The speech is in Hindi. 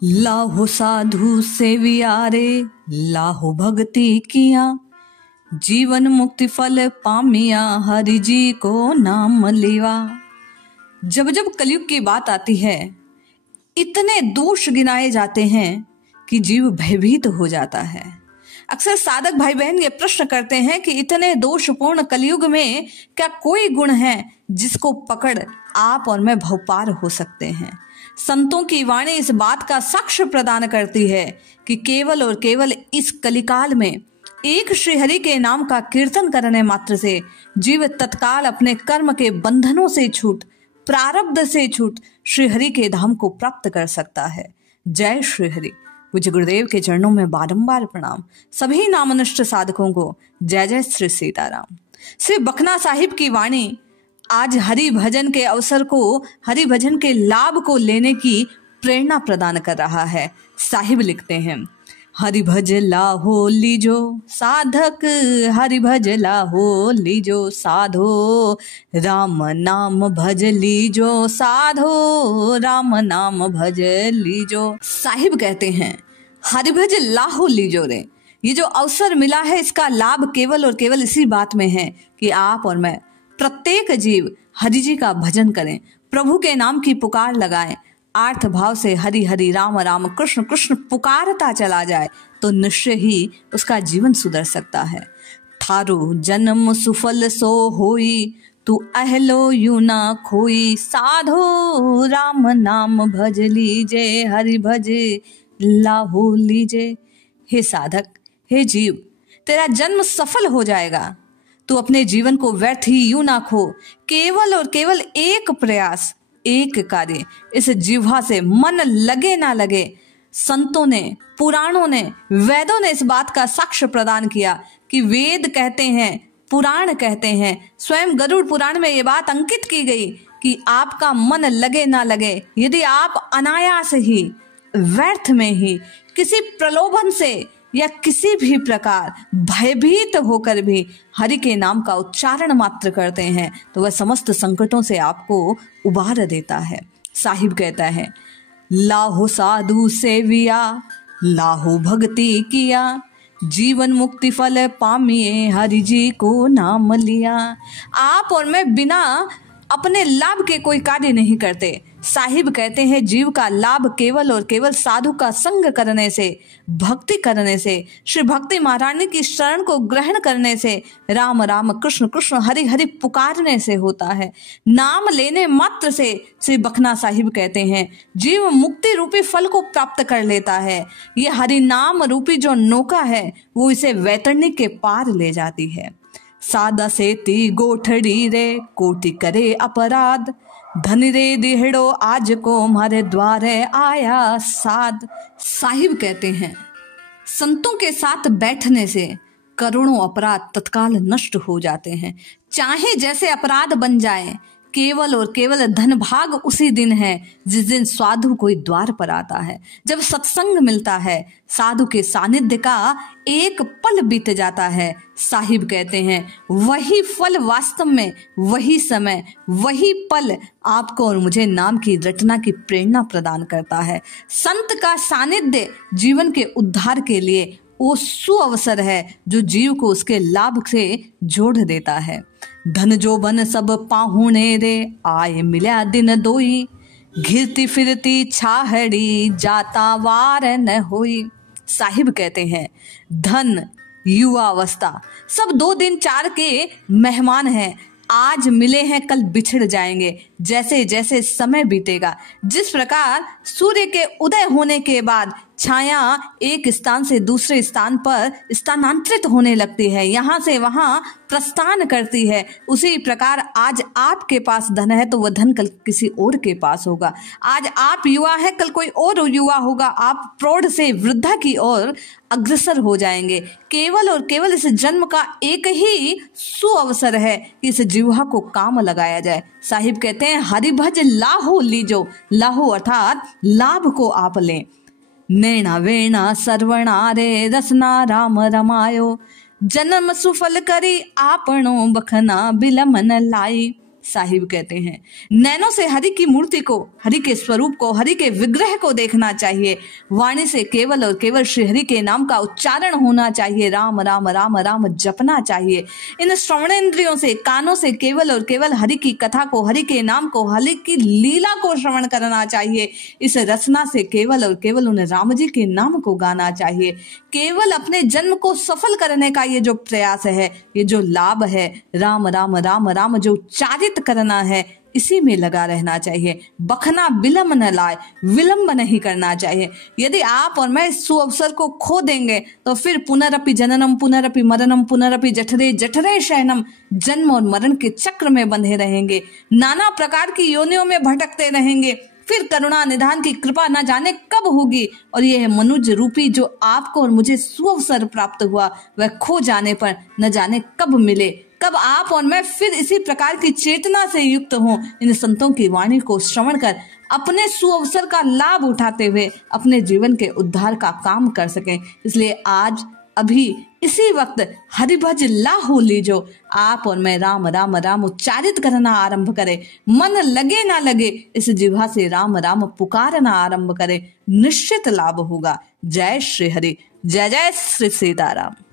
लाहो साधु सेवियारे, लाहो भक्ति किया, जीवन मुक्ति फल पामिया, हरि जी को नाम लिवा। जब जब कलयुग की बात आती है, इतने दोष गिनाए जाते हैं कि जीव भयभीत हो जाता है। अक्सर साधक भाई बहन ये प्रश्न करते हैं कि इतने दोषपूर्ण कलयुग में क्या कोई गुण है जिसको पकड़ आप और मैं भवपार हो सकते हैं। संतों की वाणी इस बात का साक्ष्य प्रदान करती है कि केवल और केवल इस कलिकाल में एक श्रीहरि के नाम का कीर्तन करने मात्र से जीव तत्काल अपने कर्म के बंधनों से छूट, प्रारब्ध से छूट श्रीहरि के धाम को प्राप्त कर सकता है। जय श्रीहरि। पूज्य गुरुदेव के चरणों में बारंबार प्रणाम। सभी नामनिष्ठ साधकों को जय जय श्री सीताराम। श्री बखना साहिब की वाणी आज हरि भजन के अवसर को, हरि भजन के लाभ को लेने की प्रेरणा प्रदान कर रहा है। साहिब लिखते हैं, हरि भज लाहो लीजो साधक, हरि भज लाहो लीजो साधो, राम नाम भज लीजो साधो, राम नाम भज लीजो। साहिब कहते हैं हरि भज लाहो लीजो रे। ये जो अवसर मिला है इसका लाभ केवल और केवल इसी बात में है कि आप और मैं प्रत्येक जीव हरि जी का भजन करें, प्रभु के नाम की पुकार लगाएं, आर्थ भाव से हरि हरि राम राम कृष्ण कृष्ण पुकारता चला जाए तो निश्चय ही उसका जीवन सुधर सकता है। थारो जन्म सुफल सो होई, तू अहलो यू ना खोई, साधो राम नाम भज लीजे, हरि भजे लाहो लीजे। हे साधक, हे जीव, तेरा जन्म सफल हो जाएगा। तू अपने जीवन को व्यर्थ ही यूं ना खो। केवल और केवल एक प्रयास, एक कार्य, इस जिह्वा से मन लगे ना लगे। संतों ने, पुराणों ने, वेदों ने इस बात का साक्ष्य प्रदान किया कि वेद कहते हैं, पुराण कहते हैं, स्वयं गरुड़ पुराण में ये बात अंकित की गई कि आपका मन लगे ना लगे, यदि आप अनायास ही, व्यर्थ में ही, किसी प्रलोभन से या किसी भी प्रकार भयभीत होकर भी हरि के नाम का उच्चारण मात्र करते हैं तो वह समस्त संकटों से आपको उबार देता है। साहिब कहता है, लाहो साधु सेविया, लाहो भक्ति किया, जीवन मुक्ति फल पामिए, हरि जी को नाम लिया। आप और मैं बिना अपने लाभ के कोई कार्य नहीं करते। साहिब कहते हैं जीव का लाभ केवल और केवल साधु का संग करने से, भक्ति करने से, श्री भक्ति महारानी की शरण को ग्रहण करने से, राम राम कृष्ण कृष्ण हरि हरि पुकारने से होता है। नाम लेने मात्र से, श्री बखना साहिब कहते हैं, जीव मुक्ति रूपी फल को प्राप्त कर लेता है। ये हरि नाम रूपी जो नौका है वो इसे वैतरणी के पार ले जाती है। सादा सेती गोठड़ी रे, कोटि करे अपराध, धन रे दिहड़ो आज को मारे द्वारे आया साध। साहिब कहते हैं संतों के साथ बैठने से करोड़ों अपराध तत्काल नष्ट हो जाते हैं। चाहे जैसे अपराध बन जाए, केवल और केवल धन भाग उसी दिन है जिस दिन साधु कोई द्वार पर आता है। जब सत्संग मिलता है, साधु के सानिध्य का एक पल बीत जाता है। साहिब कहते हैं वही फल वास्तव में, वही समय, वही पल आपको और मुझे नाम की रचना की प्रेरणा प्रदान करता है। संत का सानिध्य जीवन के उद्धार के लिए वो सुअवसर है जो जीव को उसके लाभ से जोड़ देता है। धन जो बन सब पाहुणे रे, आए मिल्या दिन दोई, घिरती फिरती छाहड़ी, जाता वार न होई। साहिब कहते हैं धन, युवा अवस्था सब 2 दिन 4 के मेहमान हैं। आज मिले हैं कल बिछड़ जाएंगे। जैसे जैसे समय बीतेगा, जिस प्रकार सूर्य के उदय होने के बाद छाया एक स्थान से दूसरे स्थान पर स्थानांतरित होने लगती है, यहाँ से वहां प्रस्थान करती है, उसी प्रकार आज आपके पास धन है तो वह धन कल किसी और के पास होगा। आज आप युवा है, कल कोई और युवा होगा। आप प्रौढ़ से वृद्धा की ओर अग्रसर हो जाएंगे। केवल और केवल इस जन्म का एक ही सुअवसर है कि इस जिह्वा को काम लगाया जाए। साहिब कहते हैं हरि भज लाहो लीजो, लाहो अर्थात लाभ को आप लें। नैना वेणा सर्वणा रे, रसना राम रमायो, जन्म सुफल करी आपणो, बखना बिलमन लाई। साहिब कहते हैं। नैनों से हरि की मूर्ति को, हरि के स्वरूप को, हरि के विग्रह को देखना चाहिए। वाणी से केवल और केवल श्री हरि के नाम का उच्चारण होना चाहिए। राम राम राम राम जपना चाहिए। इन श्रवणेंद्रियों से, कानों से केवल और केवल हरि की कथा को, हरि के नाम को, हरि की लीला को श्रवण करना चाहिए। इस रचना से केवल और केवल उन्हें राम जी के नाम को गाना चाहिए। केवल अपने जन्म को सफल करने का ये जो प्रयास है, ये जो लाभ है, राम राम राम राम जो उच्चारित करना है, इसी में लगा रहना चाहिए। बखना विलंब न लाए, विलंब नहीं करना चाहिए। यदि आप और मैं इस सुअवसर को खो देंगे तो फिर पुनरपि जननम पुनरपि मरणम पुनरपि जठरे जठरे शयनम, जन्म और मरण के चक्र में बंधे रहेंगे, नाना प्रकार की योनियों में भटकते रहेंगे। फिर करुणा निधान की कृपा न जाने कब होगी, और यह मनुष्य रूपी जो आपको और मुझे सुअवसर प्राप्त हुआ, वह खो जाने पर न जाने कब मिले, कब आप और मैं फिर इसी प्रकार की चेतना से युक्त हों, इन संतों की वाणी को श्रवण कर अपने सुअवसर का लाभ उठाते हुए अपने जीवन के उद्धार का काम कर सकें। इसलिए आज अभी इसी वक्त हरिभज लाहू लीजो, आप और मैं राम राम राम उच्चारित करना आरंभ करें। मन लगे ना लगे, इस जिह्वा से राम राम पुकारना आरंभ करें, निश्चित लाभ होगा। जय श्री हरि, जय जय श्री सीताराम।